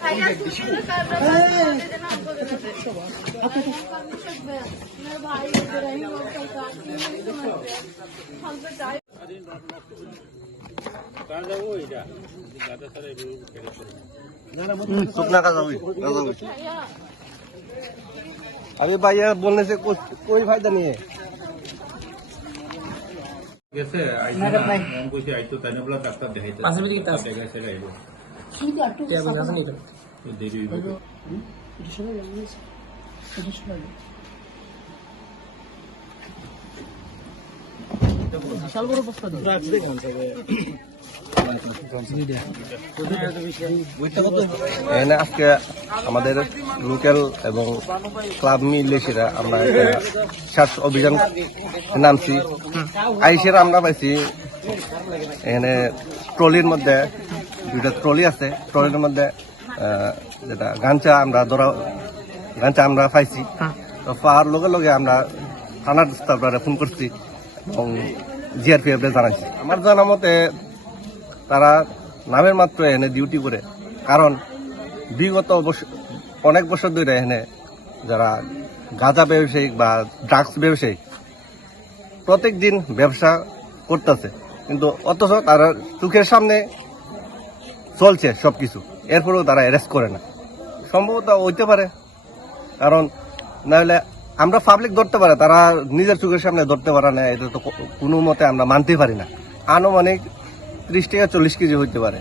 भाई हम सुखना का जाऊँ अभी भाई यार बोलने से कुछ कोई फायदा नहीं है कैसे कुछ आई तो तने बोला डॉक्टर दिखाई था पास में कितना जगह से गए वो क्या बता नहीं तो देवी এখানে আজকে আমাদের লোকাল এবং ক্লাব মিলে সেটা আমরা সার্চ অভিযান নামছি। আইসের আমরা পাইছি এখানে ট্রলির মধ্যে, দুইটা ট্রলি আছে। ট্রলির মধ্যে যেটা গাঞ্চা আমরা ধরা, গাঞ্চা আমরা পাইছি। তো পাওয়ার লগে লগে আমরা থানার স্টাফরা ফোন করছি। এবং জিআরপিএফ জানাইছি আমার জানা মতে তারা নামের মাত্র এখানে ডিউটি করে। কারণ বিগত অনেক বছর ধরে এখানে যারা গাঁজা ব্যবসায়িক বা ড্রাগস ব্যবসায়িক প্রত্যেক দিন ব্যবসা করতেছে। কিন্তু অথচ তারা চোখের সামনে চলছে সবকিছু। এরপরেও তারা অ্যারেস্ট করে না। সম্ভবত হইতে পারে। কারণ নাহলে আমরা পাবলিক ধরতে পারে, তারা নিজের চোখের সামনে ধরতে পারে না, এটা তো কোনো মতে আমরা মানতে পারি না। আনুমানিক ত্রিশ থেকে চল্লিশ কেজি হইতে পারে।